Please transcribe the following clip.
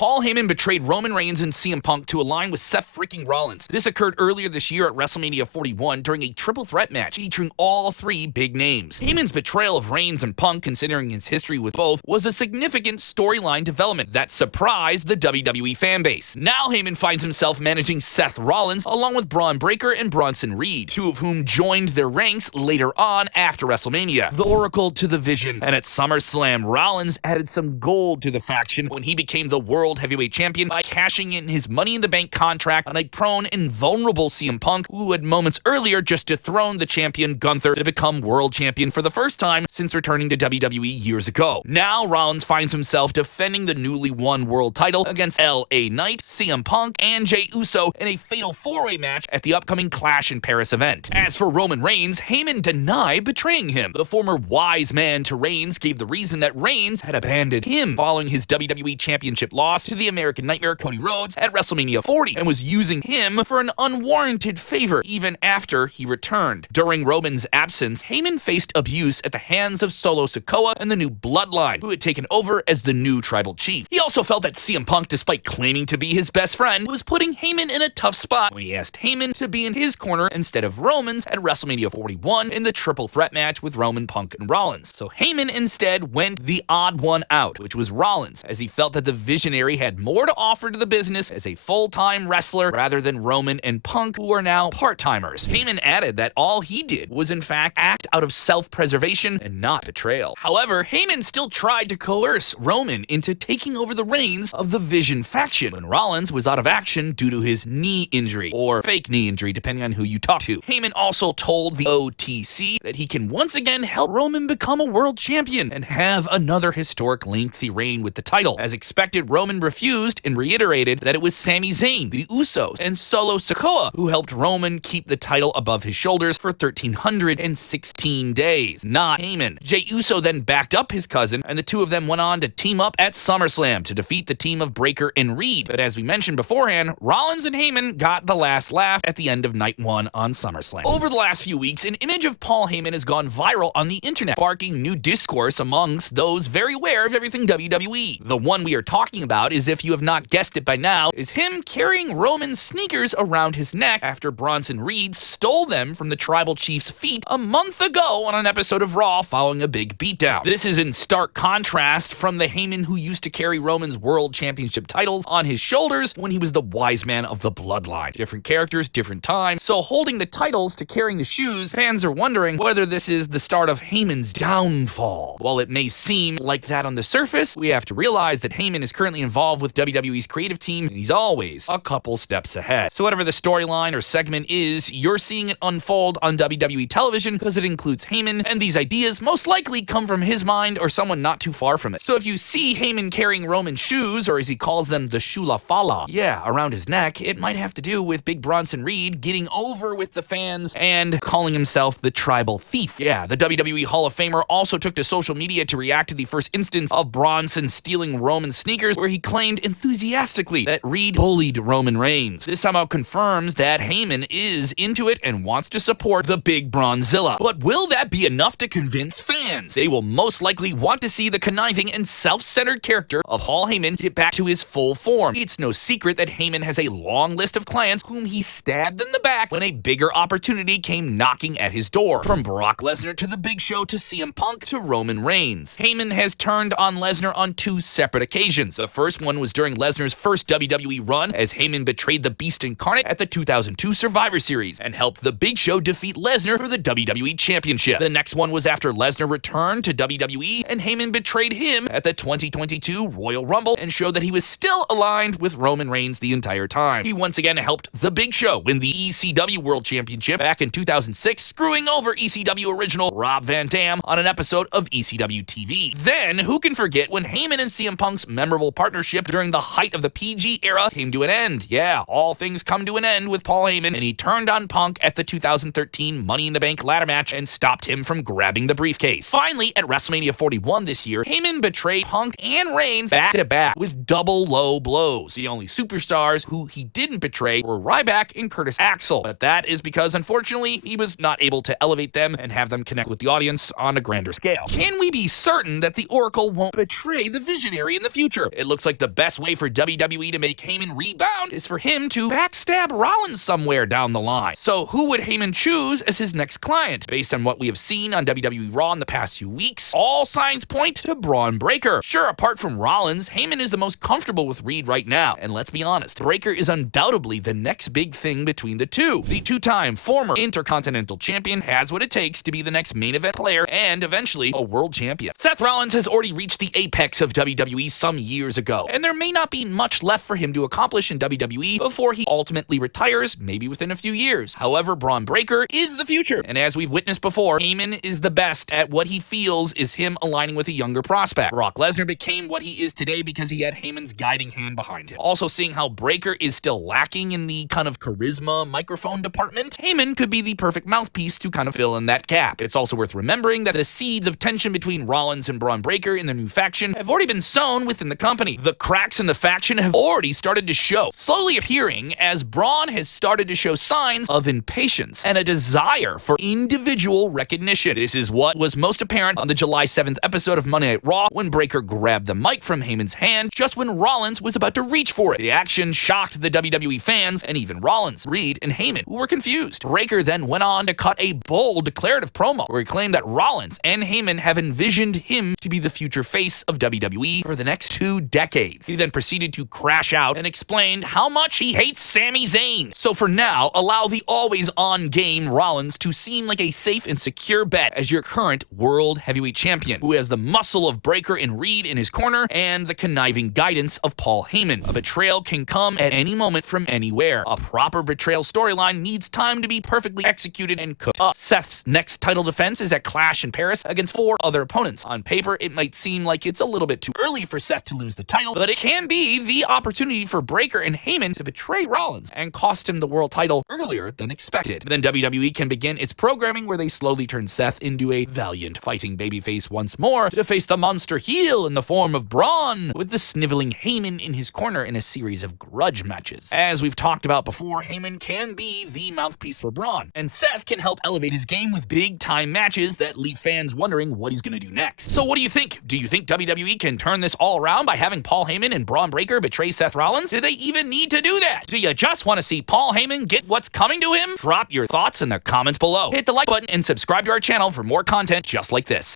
Paul Heyman betrayed Roman Reigns and CM Punk to align with Seth freaking Rollins. This occurred earlier this year at WrestleMania 41 during a triple threat match featuring all three big names. Heyman's betrayal of Reigns and Punk, considering his history with both, was a significant storyline development that surprised the WWE fanbase. Now Heyman finds himself managing Seth Rollins along with Bron Breakker and Bronson, two of whom joined their ranks later on after WrestleMania. The Oracle to the Vision, and at SummerSlam, Rollins added some gold to the faction when he became the World Heavyweight Champion by cashing in his Money in the Bank contract on a prone and vulnerable CM Punk, who had moments earlier just dethroned the champion Gunther to become World Champion for the first time since returning to WWE years ago. Now Rollins finds himself defending the newly won world title against LA Knight, CM Punk, and Jey Uso in a fatal four-way match at the upcoming Clash in Paris event. As for Roman Reigns, Heyman denied betraying him. The former wise man to Reigns gave the reason that Reigns had abandoned him following his WWE Championship loss to the American Nightmare Cody Rhodes at WrestleMania 40 and was using him for an unwarranted favor even after he returned. During Roman's absence, Heyman faced abuse at the hands of Solo Sikoa and the New Bloodline, who had taken over as the new tribal chief. He also felt that CM Punk, despite claiming to be his best friend, was putting Heyman in a tough spot when he asked Heyman to be in his corner instead of Roman's at WrestleMania 41 in the triple threat match with Roman, Punk, and Rollins. So Heyman instead went the odd one out, which was Rollins, as he felt that the Visionary had more to offer to the business as a full-time wrestler rather than Roman and Punk, who are now part-timers. Heyman added that all he did was in fact act out of self-preservation and not betrayal. However, Heyman still tried to coerce Roman into taking over the reins of the Vision faction when Rollins was out of action due to his knee injury, or fake knee injury depending on who you talk to. Heyman also told the OTC that he can once again help Roman become a world champion and have another historic lengthy reign with the title. As expected, Roman refused and reiterated that it was Sami Zayn, the Usos, and Solo Sikoa who helped Roman keep the title above his shoulders for 1,316 days, not Heyman. Jey Uso then backed up his cousin, and the two of them went on to team up at SummerSlam to defeat the team of Breakker and Reed. But as we mentioned beforehand, Rollins and Heyman got the last laugh at the end of night one on SummerSlam. Over the last few weeks, an image of Paul Heyman has gone viral on the internet, sparking new discourse amongst those very aware of everything WWE. The one we are talking about, is if you have not guessed it by now, is him carrying Roman's sneakers around his neck after Bronson Reed stole them from the tribal chief's feet a month ago on an episode of Raw following a big beatdown. This is in stark contrast from the Heyman who used to carry Roman's World Championship titles on his shoulders when he was the wise man of the bloodline. Different characters, different times. So holding the titles to carrying the shoes, fans are wondering whether this is the start of Heyman's downfall. While it may seem like that on the surface, we have to realize that Heyman is currently involved with WWE's creative team, and he's always a couple steps ahead. So whatever the storyline or segment is, you're seeing it unfold on WWE television because it includes Heyman, and these ideas most likely come from his mind or someone not too far from it. So if you see Heyman carrying Roman's shoes, or as he calls them, the shula fala, around his neck, it might have to do with Big Bronson Reed getting over with the fans and calling himself the tribal thief. The WWE Hall of Famer also took to social media to react to the first instance of Bronson stealing Roman's sneakers, where he claimed enthusiastically that Reed bullied Roman Reigns. This somehow confirms that Heyman is into it and wants to support the Big Bronzilla. But will that be enough to convince fans? They will most likely want to see the conniving and self-centered character of Paul Heyman get back to his full form. It's no secret that Heyman has a long list of clients whom he stabbed in the back when a bigger opportunity came knocking at his door. From Brock Lesnar to The Big Show to CM Punk to Roman Reigns, Heyman has turned on Lesnar on two separate occasions. The first one was during Lesnar's first WWE run, as Heyman betrayed the Beast Incarnate at the 2002 Survivor Series and helped The Big Show defeat Lesnar for the WWE Championship. The next one was after Lesnar returned to WWE and Heyman betrayed him at the 2022 Royal Rumble and showed that he was still aligned with Roman Reigns the entire time. He once again helped The Big Show win the ECW World Championship back in 2006, screwing over ECW original Rob Van Dam on an episode of ECW TV. Then, who can forget when Heyman and CM Punk's memorable partnership during the height of the PG era came to an end? All things come to an end with Paul Heyman, and he turned on Punk at the 2013 Money in the Bank ladder match and stopped him from grabbing the briefcase. Finally, at WrestleMania 41 this year, Heyman betrayed Punk and Reigns back-to-back with double low blows. The only superstars who he didn't betray were Ryback and Curtis Axel, but that is because, unfortunately, he was not able to elevate them and have them connect with the audience on a grander scale. Can we be certain that the Oracle won't betray the Visionary in the future? It looks like like the best way for WWE to make Heyman rebound is for him to backstab Rollins somewhere down the line. So who would Heyman choose as his next client? Based on what we have seen on WWE Raw in the past few weeks, all signs point to Bron Breakker. Sure, apart from Rollins, Heyman is the most comfortable with Reed right now. And let's be honest, Breakker is undoubtedly the next big thing between the two. The two-time former Intercontinental Champion has what it takes to be the next main event player and eventually a world champion. Seth Rollins has already reached the apex of WWE some years ago, and there may not be much left for him to accomplish in WWE before he ultimately retires, maybe within a few years. However, Bron Breakker is the future, and as we've witnessed before, Heyman is the best at what he feels is him aligning with a younger prospect. Brock Lesnar became what he is today because he had Heyman's guiding hand behind him. Also, seeing how Breakker is still lacking in the kind of charisma microphone department, Heyman could be the perfect mouthpiece to kind of fill in that gap. It's also worth remembering that the seeds of tension between Rollins and Bron Breakker in the new faction have already been sown within the company. The cracks in the faction have already started to show, slowly appearing as Bron has started to show signs of impatience and a desire for individual recognition. This is what was most apparent on the July 7th episode of Monday Night Raw when Breakker grabbed the mic from Heyman's hand just when Rollins was about to reach for it. The action shocked the WWE fans and even Rollins, Reed, and Heyman, who were confused. Breakker then went on to cut a bold declarative promo where he claimed that Rollins and Heyman have envisioned him to be the future face of WWE for the next 2 decades. He then proceeded to crash out and explained how much he hates Sami Zayn. So for now, allow the always-on game Rollins to seem like a safe and secure bet as your current World Heavyweight Champion, who has the muscle of Breakker and Reed in his corner and the conniving guidance of Paul Heyman. A betrayal can come at any moment from anywhere. A proper betrayal storyline needs time to be perfectly executed and cooked up. Seth's next title defense is at Clash in Paris against 4 other opponents. On paper, it might seem like it's a little bit too early for Seth to lose the title, but it can be the opportunity for Breakker and Heyman to betray Rollins and cost him the world title earlier than expected. Then WWE can begin its programming where they slowly turn Seth into a valiant fighting babyface once more to face the monster heel in the form of Bron, with the sniveling Heyman in his corner in a series of grudge matches. As we've talked about before, Heyman can be the mouthpiece for Bron, and Seth can help elevate his game with big-time matches that leave fans wondering what he's going to do next. So what do you think? Do you think WWE can turn this all around by having Paul Heyman and Bron Breakker betray Seth Rollins? Do they even need to do that? Do you just want to see Paul Heyman get what's coming to him? Drop your thoughts in the comments below. Hit the like button and subscribe to our channel for more content just like this.